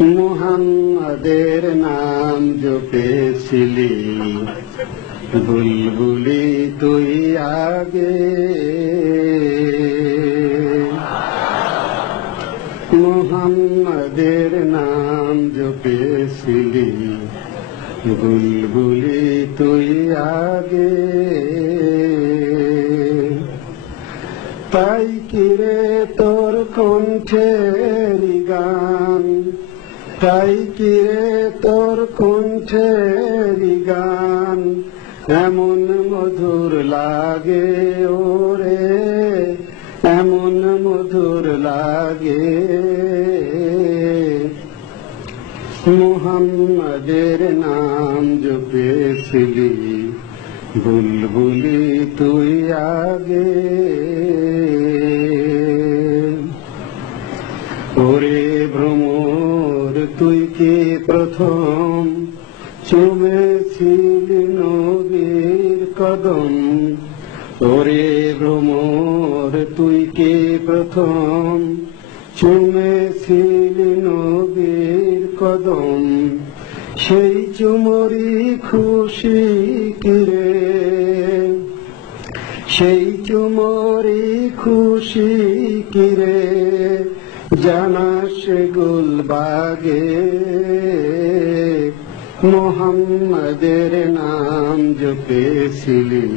মুহাম্মাদের নাম জপেছিলি, বুলবুলি তুই আগে। মুহাম্মাদের নাম জপেছিলি, বুলবুলি তুই আগে। তাই কিরে তোর কণ্ঠের গান, তাই কিরে তোর কণ্ঠের গান এমন মধুর লাগে ওরে, এমন মধুর লাগে। মুহাম্মাদের নাম জপেছিলি, বুলবুলি তুই আগে। ওরে ভ্রমর তুই কি প্রথম চুমেছিলি নবীর কদম? ওরে ভ্রমর তুই কি প্রথম চুমেছিলি নবীর কদম? সেই চুমরি খুশি কিরে, সেই চুমরি খুশি কিরে জানাস গুলবাগে। মুহাম্মাদের নাম জপেছিলি,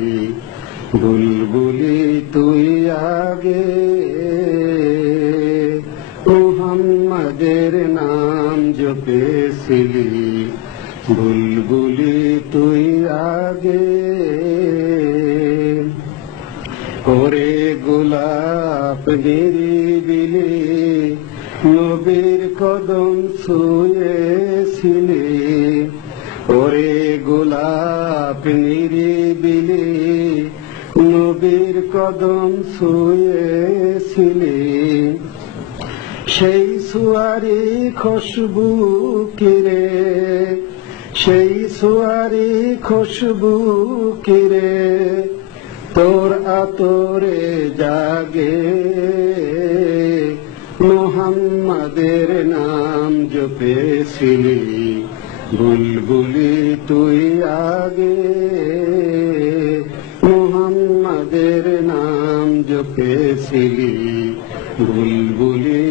বুলবুলি তুই আগে। মুহাম্মাদের নাম জপেছিলি, বুলবুলি তুই আগে। ওরে গোলাপ নিরিবিলি নবীর কদম ছুঁয়েছিলি, ওরে গোলাপ নিরিবিলি নবীর কদম ছুঁয়েছিলি। সেই সুয়ারি খুশবু কিরে, সেই সুয়ারি খুশবু কিরে তোর আতরে জাগে। মুহাম্মাদের নাম জপেছিলি, বুলবুলি তুই আগে। মুহাম্মাদের নাম জপেছিলি, বুলবুলি